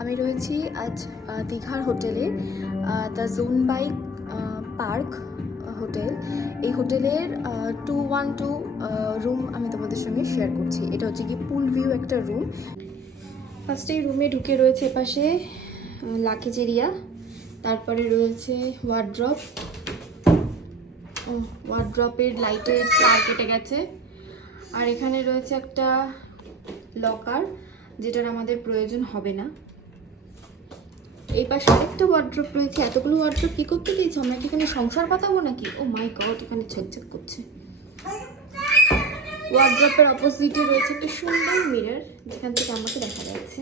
আমি রয়েছি আজ দীঘার হোটেলে, the Zone by Park hotel. এই হোটেলের 212 রুম আমি তোমাদের সঙ্গে শেয়ার করছি। এটা হচ্ছে কি পুল ভিউ একটা রুম। ফার্স্টেই রুমে ঢুকে রয়েছে এপাশে লাগেজ এরিয়া, তারপরে রয়েছে ওয়ার্ড্রপ। ওয়ার্ড্রপের লাইটের তার কেটে গেছে। আর এখানে রয়েছে একটা লকার, যেটার আমাদের প্রয়োজন হবে না। এই পাশে আরেকটা ওয়ার্ড্রপ রয়েছে। এতগুলো ওয়ার্ড্রপ কি করতে দিয়েছে? আমরা কি এখানে সংসার পাতাবো নাকি? ও মাই গড, এখানে ঝকঝক করছে। ওয়ার্ড্রপের অপোজিটে রয়েছে একটা সুন্দর মিরর, যেখান থেকে আমাকে দেখা যাচ্ছে।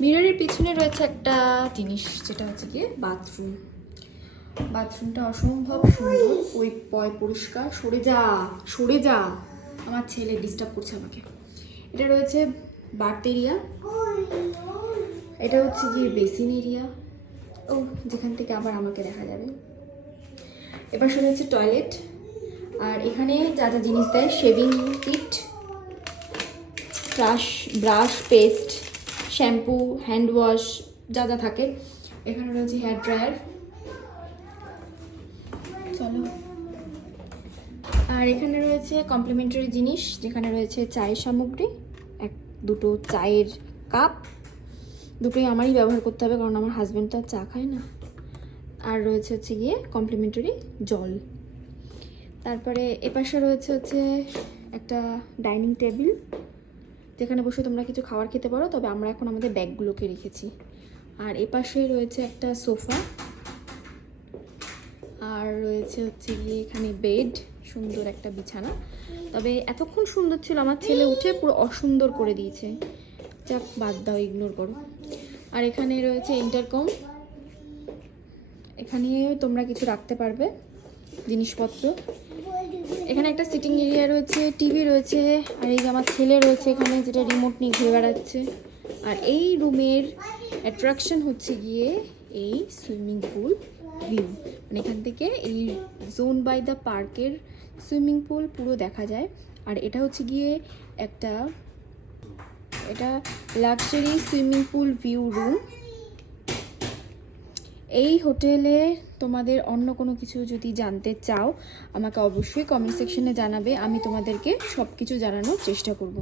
মিররের পিছনে রয়েছে একটা জিনিস, যেটা হচ্ছে গিয়ে বাথরুম। বাথরুমটা অসম্ভব সুন্দর, ওই পয় পরিষ্কার। সরে যা, আমার ছেলে ডিস্টার্ব করছে আমাকে। এটা রয়েছে বাথ এরিয়া, এটা হচ্ছে গিয়ে বেসিন এরিয়া, ও যেখান থেকে আবার আমাকে দেখা যাবে। এবার শুরু হচ্ছে টয়লেট। আর এখানে যা যা জিনিস দেয়, shaving kit, brush, paste, shampoo, hand wash, যা যা থাকে। এখানে রয়েছে হেয়ার ড্রায়ার। চলো। আর এখানে রয়েছে কমপ্লিমেন্টারি জিনিস, যেখানে রয়েছে চায়ের সামগ্রী, দুটো চায়ের কাপ, দুটোই আমারই ব্যবহার করতে হবে কারণ আমার হাজব্যান্ড তো আর চা খায় না। আর রয়েছে হচ্ছে গিয়ে কমপ্লিমেন্টারি জল। তারপরে এপাশে রয়েছে একটা ডাইনিং টেবিল, যেখানে বসে তোমরা কিছু খাবার খেতে পারো, তবে আমরা এখন আমাদের ব্যাগগুলোকে রেখেছি। আর এপাশে রয়েছে একটা সোফা, আর রয়েছে গিয়ে এখানে বেড, সুন্দর একটা বিছানা। তবে এতক্ষণ সুন্দর ছিল, আমার ছেলে উঠে পুরো অসুন্দর করে দিয়েছে। যাক, বাদ দাও, ইগনোর করো। আর এখানে রয়েছে ইন্টারকম, এখানে তোমরা কিছু রাখতে পারবে জিনিসপত্র। এখানে একটা সিটিং এরিয়া রয়েছে, টিভি রয়েছে, আর এই যে আমার ছেলে রয়েছে এখানে, যেটা রিমোট নিয়ে ঘুরে বেড়াচ্ছে। আর এই রুমের অ্যাট্রাকশন হচ্ছে গিয়ে এই সুইমিং পুল ভিউ, মানে এখান থেকে এই জোন বাই দ্য পার্কের সুইমিং পুল পুরো দেখা যায়। আর এটা হচ্ছে গিয়ে এটা luxury swimming pool view room. এই হোটেলে তোমাদের অন্য কোনো কিছু যদি জানতে চাও, আমাকে অবশ্যই কমেন্ট সেকশনে জানাবে, আমি তোমাদেরকে সব কিছু জানানোর চেষ্টা করব।